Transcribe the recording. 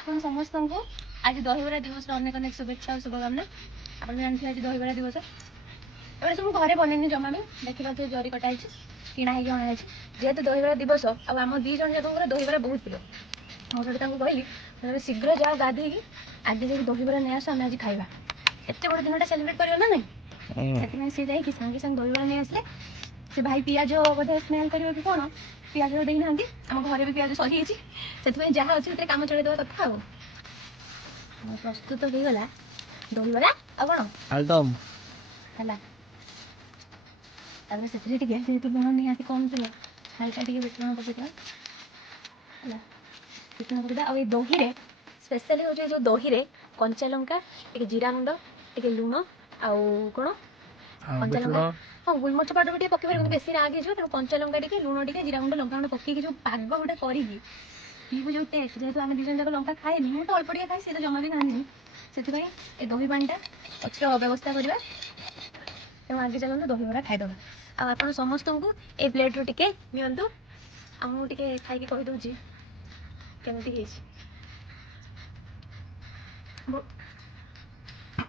ଆପଣ ସମସ୍ତଙ୍କୁ ଆଜି ଦହିବରା ଦିବସର ଅନେକ ଅନେକ ଶୁଭେଚ୍ଛା ଆଉ ଶୁଭକାମନା। ଆପଣ ବି ଜାଣିଥିବେ ଆଜି ଦହିବରା ଦିବସ। ଏବେଳେ ସବୁ ଘରେ ବନେଇନି ଜମା ବି, ଦେଖିପାରୁଥିବେ ଜରି କଟା ହେଇଛି, କିଣା ହେଇକି ଅଣା ହେଇଛି। ଯେହେତୁ ଦହିବରା ଦିବସ ଆଉ ଆମ 2 ଜଣ ଯାକଙ୍କର ଦହିବରା ବହୁତ ପ୍ରିୟ, ମୁଁ ସେଠି ତାଙ୍କୁ କହିଲି ଶୀଘ୍ର ଯାଅ ଗାଧେଇକି ଆଜି ଯାଇକି ଦହିବରା ନେଇ ଆସ, ଆମେ ଆଜି ଖାଇବା। ଏତେ ବଡ଼ ଦିନଟା ସେଲିବ୍ରେଟ୍ କରିବା ନା ନାଇଁ, ସେଥିପାଇଁ ସେ ଯାଇକି ସାଙ୍ଗେ ସାଙ୍ଗେ ଦହିବରା ନେଇ ଆସିଲେ। ସେ ଭାଇ ପିଆଜ ବୋଧେ ସ୍ମେଲ୍ କରିବ କି କ'ଣ, ପିଆଜ ଦେଇନାହାନ୍ତି। ଆମ ଘରେ ବି ପିଆଜ ସରିଯାଇଛି, ସେଥିପାଇଁ ଯାହା ଅଛି ସେଥିରେ କାମ ଚଳେଇଦେବା କଥା ଆଉ। ପ୍ରସ୍ତୁତ ହେଇଗଲା ଦହିବରା ଆଉ କ'ଣ ଆଳୁଦମ୍ ହେଲା। ତାପରେ ସେଥିରେ ଟିକେ ଯେହେତୁ ଲୁଣ ନିହାତି କମ୍ ଥିଲା, ହାଲକା ଟିକେ ବିଟ ଲୁଣ ପକେଇଦେବା ହେଲା। ବିଟ ଲୁଣ ପକେଇଦେବା। ଆଉ ଏଇ ଦହିରେ ସ୍ପେଶାଲି ହେଉଛି ଯେଉଁ ଦହିରେ କଞ୍ଚା ଲଙ୍କା, ଟିକେ ଜିରା ଗୁଣ୍ଡ, ଟିକେ ଲୁଣ ଆଉ କ'ଣ କଞ୍ଚା ଲଙ୍କା, ହଁ ଗୋଲମରିଚ ପାଉଡ଼ର ବି ଟିକେ ପକେଇପାରିବ, କିନ୍ତୁ ବେଶୀ ରାଗ ହେଇଯିବ। ତେଣୁ କଞ୍ଚା ଲଙ୍କା ଟିକେ, ଲୁଣ ଟିକେ, ଜିରା ଗୁଣ୍ଡ, ଲଙ୍କା ଗୁଣ୍ଡ ପକେଇକି ଯେଉଁ ପାଗ ଗୋଟେ କରିକି ପିଇବୁ ଯେଉଁ ଟେଷ୍ଟ, ଯେହେତୁ ଆମେ 2 ଜଣ ଯାକ ଲଙ୍କା ଖାଏନି, ମୁଁ ତ ଅଳ୍ପ ଟିକେ ଖାଏ, ସିଏ ତ ଜମା ବି ଖାଆନ୍ତିନି। ସେଥିପାଇଁ ଏ ଦହି ପାଣିଟା ପଛରେ ବ୍ୟବସ୍ଥା କରିବା। ତେଣୁ ଆଗେ ଚାଲନ୍ତୁ ଦହିବରା ଖାଇଦେବା। ଆଉ ଆପଣ ସମସ୍ତଙ୍କୁ ଏଇ ପ୍ଲେଟ୍ରୁ ଟିକେ ନିଅନ୍ତୁ, ଆଉ ମୁଁ ଟିକେ ଖାଇକି କହିଦେଉଛି କେମିତି ହେଇଛି।